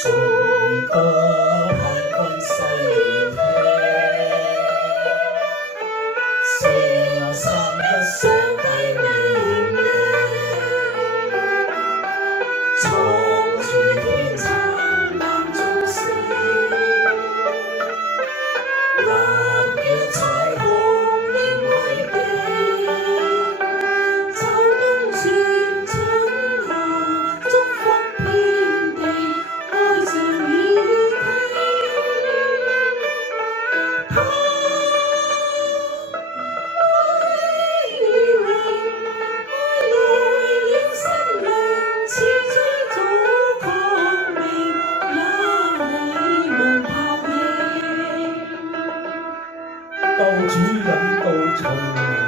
最多貧困世聽，453上帝命令，創住天燦爛眾星，藍月彩虹映輝地，秋冬傳春夏，祝福遍地，愛上與祈。救主引導重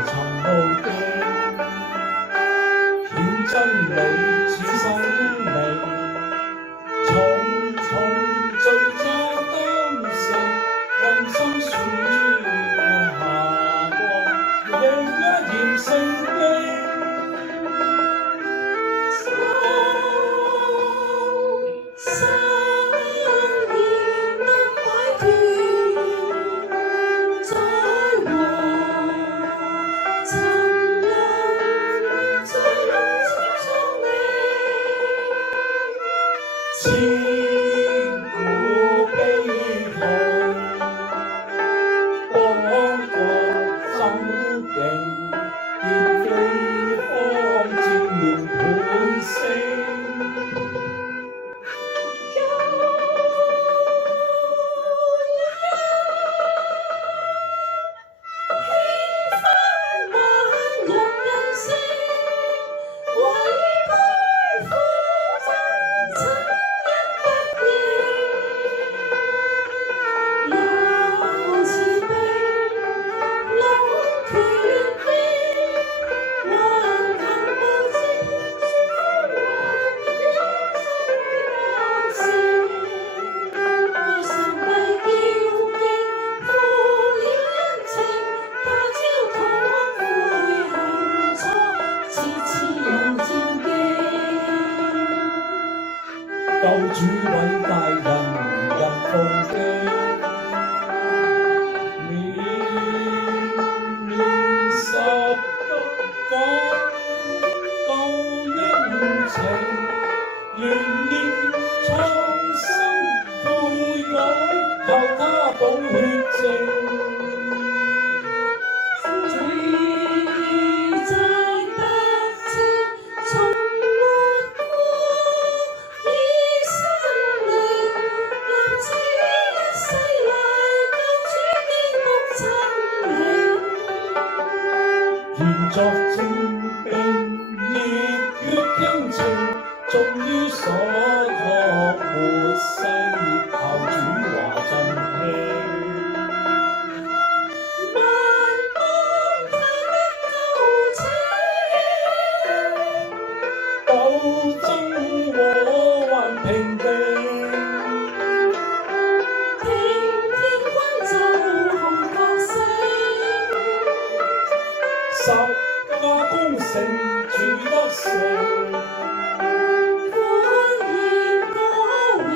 尋路徑，顯真理似生命，重罪責當成，甘心選下光，另一嚴聖經。千古悲痛，光國心境，結地方漸然倍升。救主偉大人奉記，面十個救恩情，願意創新悔改，靠他寶血證。現作精兵，熱血傾情，終於所託末世，靠主華振興。萬邦他的救情，鬥爭禍患平定，聽天君奏紅角聲。十架攻城，主得勝，歡宴歌詠，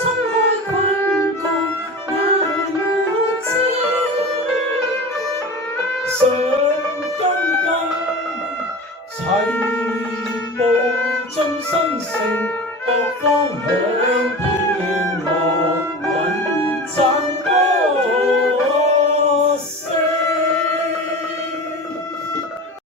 衝開困局，也沒知。上金齊舞進新城，各方響遍樂。